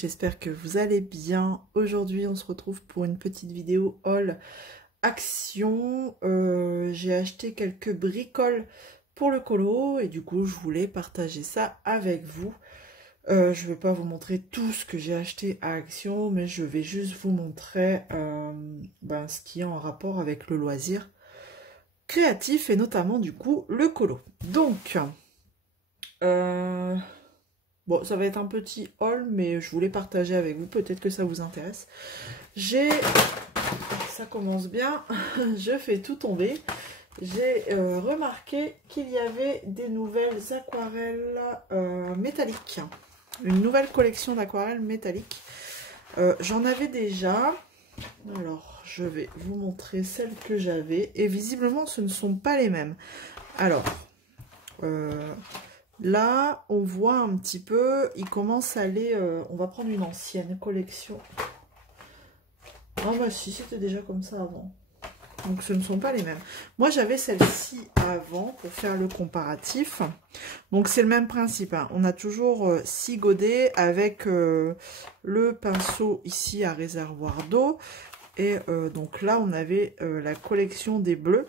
j'espère que vous allez bien. Aujourd'hui on se retrouve pour une petite vidéo haul action. J'ai acheté quelques bricoles pour le colo et du coup je voulais partager ça avec vous. Je vais pas vous montrer tout ce que j'ai acheté à Action, mais je vais juste vous montrer ce qui est en rapport avec le loisir créatif et notamment du coup le colo. Donc bon, ça va être un petit haul, mais je voulais partager avec vous, peut-être que ça vous intéresse. Ça commence bien, je fais tout tomber. J'ai remarqué qu'il y avait des nouvelles aquarelles métalliques. Une nouvelle collection d'aquarelles métalliques. J'en avais déjà. Alors, je vais vous montrer celles que j'avais. Et visiblement, ce ne sont pas les mêmes. Alors, là, on voit un petit peu, il commence à aller... on va prendre une ancienne collection. Ah bah si, c'était déjà comme ça avant. Donc ce ne sont pas les mêmes. Moi j'avais celle-ci avant pour faire le comparatif. Donc c'est le même principe. Hein. On a toujours 6 godets avec le pinceau ici à réservoir d'eau. Et donc là on avait la collection des bleus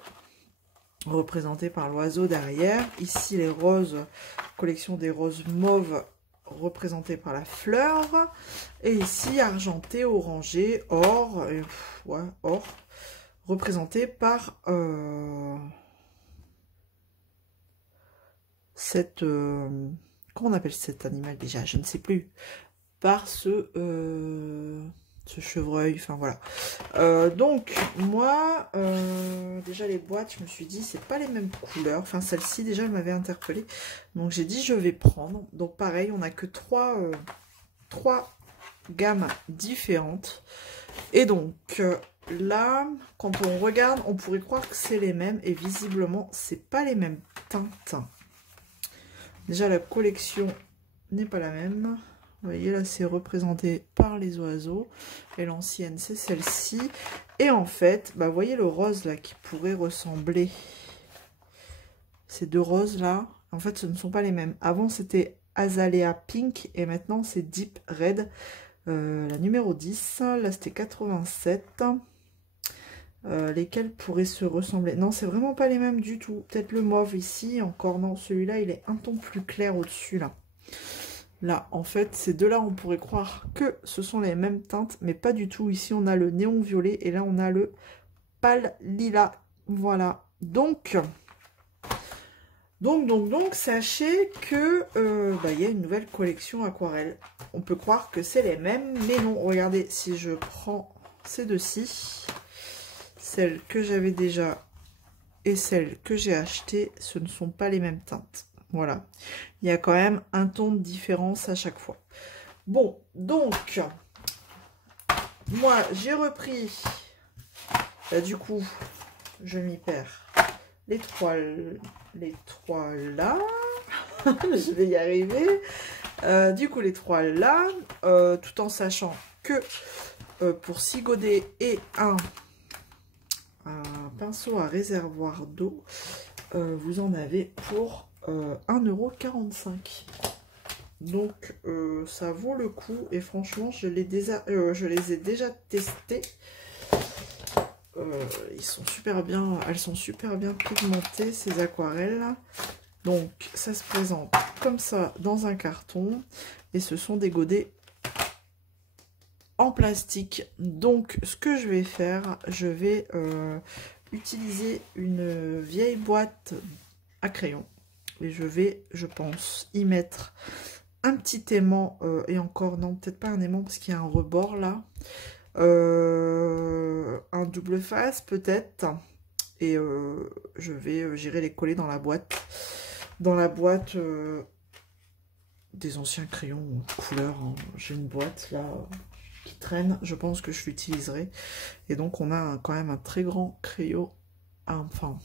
représentée par l'oiseau derrière. Ici les roses, collection des roses mauves représentée par la fleur. Et ici argenté, orangé, or, ouais, or. Représenté par cette... comment on appelle cet animal déjà? Je ne sais plus. Par ce chevreuil, enfin voilà. Donc, moi, déjà les boîtes, je me suis dit, c'est pas les mêmes couleurs. Enfin, celle-ci, déjà, elle m'avait interpellée. Donc, j'ai dit, je vais prendre. Donc, pareil, on n'a que trois gammes différentes. Et donc... là, quand on regarde, on pourrait croire que c'est les mêmes et visiblement, c'est pas les mêmes teintes. Déjà, la collection n'est pas la même. Vous voyez, là, c'est représenté par les oiseaux. Et l'ancienne, c'est celle-ci. Et en fait, bah, vous voyez le rose, là, qui pourrait ressembler. Ces deux roses-là, en fait, ce ne sont pas les mêmes. Avant, c'était Azalea Pink et maintenant, c'est Deep Red. La numéro 10, là, c'était 87. Lesquels pourraient se ressembler? Non, c'est vraiment pas les mêmes du tout. Peut-être le mauve ici, encore non. Celui-là, il est un ton plus clair au-dessus, là. Là, en fait, ces deux-là, on pourrait croire que ce sont les mêmes teintes, mais pas du tout. Ici, on a le néon violet et là, on a le pâle lilas. Voilà. Donc, sachez que y a une nouvelle collection aquarelle. On peut croire que c'est les mêmes, mais non. Regardez, si je prends ces deux-ci... celles que j'avais déjà et celles que j'ai achetées, ce ne sont pas les mêmes teintes. Voilà. Il y a quand même un ton de différence à chaque fois. Bon, donc, moi, j'ai repris, du coup, je m'y perds, les trois là. Je vais y arriver. Du coup, les trois là, tout en sachant que pour 6 godets et un pinceau à réservoir d'eau, vous en avez pour 1,45 €. Donc ça vaut le coup et franchement je les ai déjà testés. Ils sont super bien, elles sont super bien pigmentées ces aquarelles. Donc ça se présente comme ça dans un carton et ce sont des godets en plastique. Donc ce que je vais faire, je vais utiliser une vieille boîte à crayon et je vais, je pense, y mettre un petit aimant et encore non, peut-être pas un aimant parce qu'il y a un rebord là, un double face peut-être, et j'irai les coller dans la boîte des anciens crayons couleur, hein. J'ai une boîte là qui traîne, je pense que je l'utiliserai. Et donc on a quand même un très grand crayon, enfin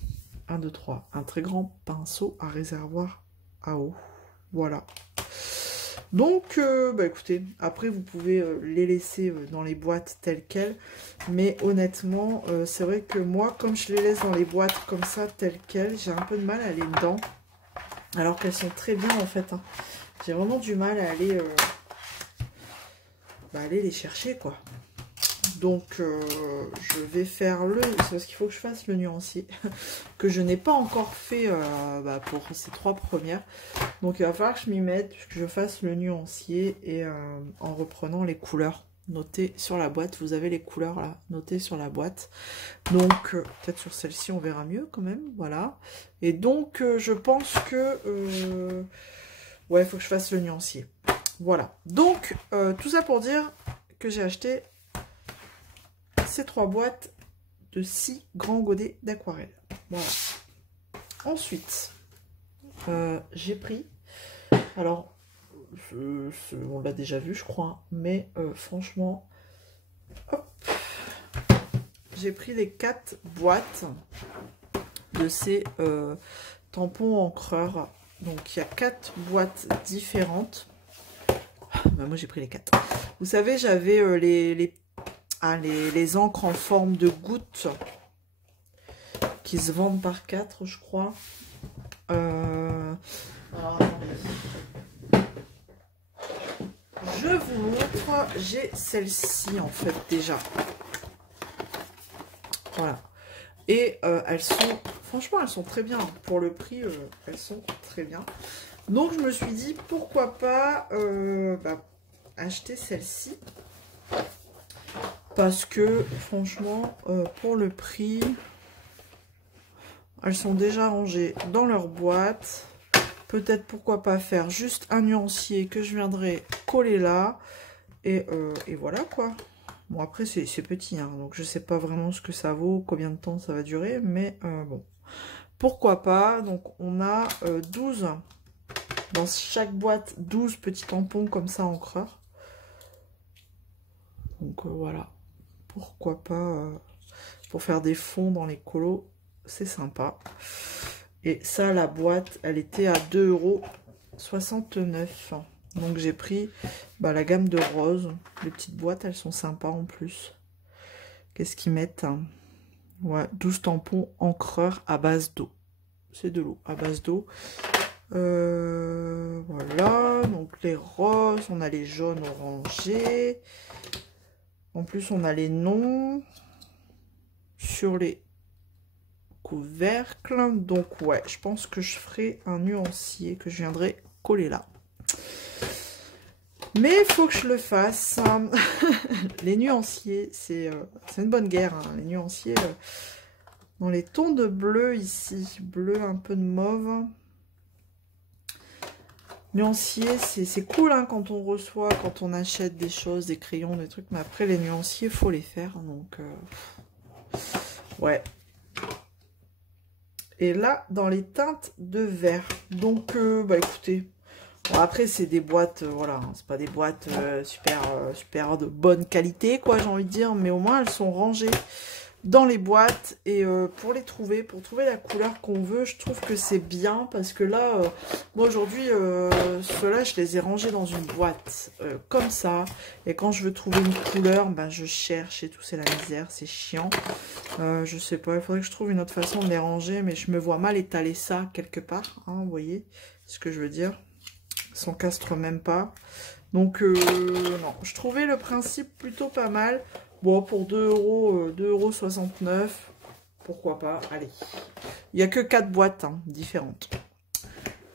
1, 2, 3, un très grand pinceau à réservoir à eau. Voilà. Donc écoutez, après vous pouvez les laisser dans les boîtes telles quelles, mais honnêtement c'est vrai que moi, comme je les laisse dans les boîtes comme ça telles quelles, j'ai un peu de mal à aller dedans, alors qu'elles sont très bien en fait, hein. J'ai vraiment du mal à aller bah, aller les chercher, quoi. Donc, je vais faire c'est parce qu'il faut que je fasse le nuancier, que je n'ai pas encore fait bah, pour ces 3 premières. Donc, il va falloir que je m'y mette, que je fasse le nuancier et en reprenant les couleurs. Notez sur la boîte, vous avez les couleurs là, notez sur la boîte. Donc, peut-être sur celle-ci, on verra mieux quand même, voilà. Et donc, je pense que... ouais, il faut que je fasse le nuancier. Voilà. Donc, tout ça pour dire que j'ai acheté ces 3 boîtes de 6 grands godets d'aquarelle. Voilà. Ensuite, j'ai pris... Alors, on l'a déjà vu, je crois. Mais franchement, hop, j'ai pris les 4 boîtes de ces tampons encreurs. Donc, il y a 4 boîtes différentes. Ben, moi, j'ai pris les 4. Vous savez, j'avais les encres en forme de gouttes qui se vendent par 4, je crois. Alors, attendez. Je vous montre. J'ai celle-ci, en fait, déjà. Voilà. Et elles sont... Franchement, elles sont très bien. Pour le prix, elles sont très bien. Donc, je me suis dit, pourquoi pas acheter celle-ci. Parce que, franchement, pour le prix, elles sont déjà rangées dans leur boîte. Peut-être, pourquoi pas faire juste un nuancier que je viendrai coller là. Et voilà, quoi. Bon, après, c'est petit, hein, donc je sais pas vraiment ce que ça vaut, combien de temps ça va durer, mais bon. Pourquoi pas. Donc, on a 12, dans chaque boîte, 12 petits tampons comme ça, encreurs. Donc, voilà. Pourquoi pas, pour faire des fonds dans les colos, c'est sympa. Et ça, la boîte, elle était à 2,69 €. Donc, j'ai pris la gamme de rose. Les petites boîtes, elles sont sympas en plus. Qu'est-ce qu'ils mettent? Ouais, 12 tampons encreurs à base d'eau. C'est de l'eau à base d'eau. Voilà, donc les roses, on a les jaunes orangés. En plus, on a les noms sur les couvercles. Donc, ouais, je pense que je ferai un nuancier que je viendrai coller là. Mais il faut que je le fasse. Les nuanciers, c'est une bonne guerre. Hein. Les nuanciers, dans les tons de bleu ici, bleu un peu de mauve. Nuanciers, c'est cool hein, quand on reçoit, quand on achète des choses, des crayons, des trucs. Mais après, les nuanciers, il faut les faire. Donc, ouais. Et là, dans les teintes de vert. Donc, écoutez... Bon, après, c'est des boîtes, voilà, hein, c'est pas des boîtes super de bonne qualité, quoi, j'ai envie de dire, mais au moins, elles sont rangées dans les boîtes, et pour trouver la couleur qu'on veut, je trouve que c'est bien, parce que là, moi, aujourd'hui, ceux-là, je les ai rangés dans une boîte, comme ça, et quand je veux trouver une couleur, je cherche et tout, c'est la misère, c'est chiant, je sais pas, il faudrait que je trouve une autre façon de les ranger, mais je me vois mal étaler ça quelque part, hein, vous voyez ce que je veux dire? S'encastre même pas. Donc, non. Je trouvais le principe plutôt pas mal. Bon, pour 2,69 €, pourquoi pas. Allez. Il n'y a que 4 boîtes hein, différentes.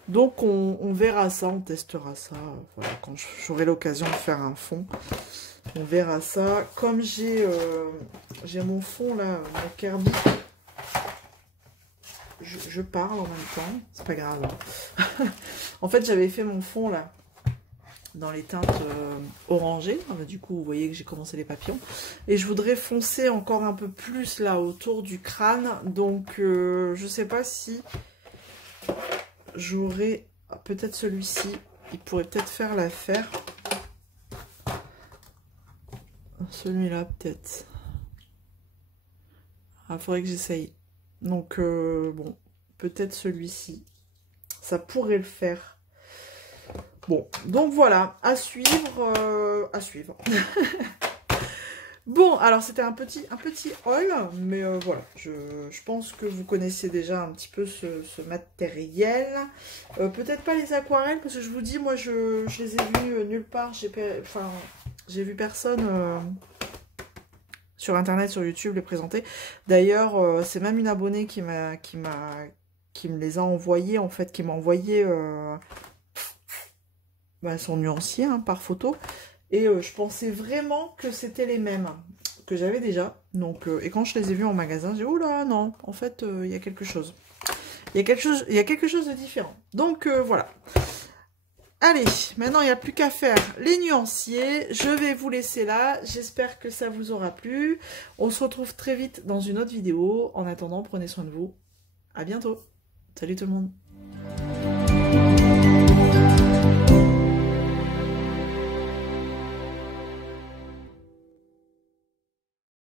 Donc, on verra ça. On testera ça. Voilà, quand j'aurai l'occasion de faire un fond. On verra ça. Comme j'ai mon fond là, mon Kirby. Je parle en même temps, c'est pas grave. En fait, j'avais fait mon fond là, dans les teintes orangées. Du coup, vous voyez que j'ai commencé les papillons. Et je voudrais foncer encore un peu plus là, autour du crâne. Donc, je sais pas si j'aurai peut-être celui-ci. Il pourrait peut-être faire l'affaire. Celui-là, peut-être. Il faudrait que j'essaye. Donc, bon, peut-être celui-ci. Ça pourrait le faire. Bon, donc voilà, à suivre. À suivre. Bon, alors c'était un petit haul, mais voilà, je pense que vous connaissez déjà un petit peu ce matériel. Peut-être pas les aquarelles, parce que je vous dis, moi, je les ai vus nulle part. J'ai vu personne sur internet, sur YouTube les présenter. D'ailleurs, c'est même une abonnée qui me les a envoyés, en fait, qui m'a envoyé son nuancier hein, par photo. Et je pensais vraiment que c'était les mêmes que j'avais déjà. Donc, et quand je les ai vus en magasin, j'ai dit, oh là, non, en fait, il y a quelque chose. Il y a quelque chose de différent. Donc, voilà. Allez, maintenant, il n'y a plus qu'à faire les nuanciers. Je vais vous laisser là. J'espère que ça vous aura plu. On se retrouve très vite dans une autre vidéo. En attendant, prenez soin de vous. À bientôt. Salut tout le monde.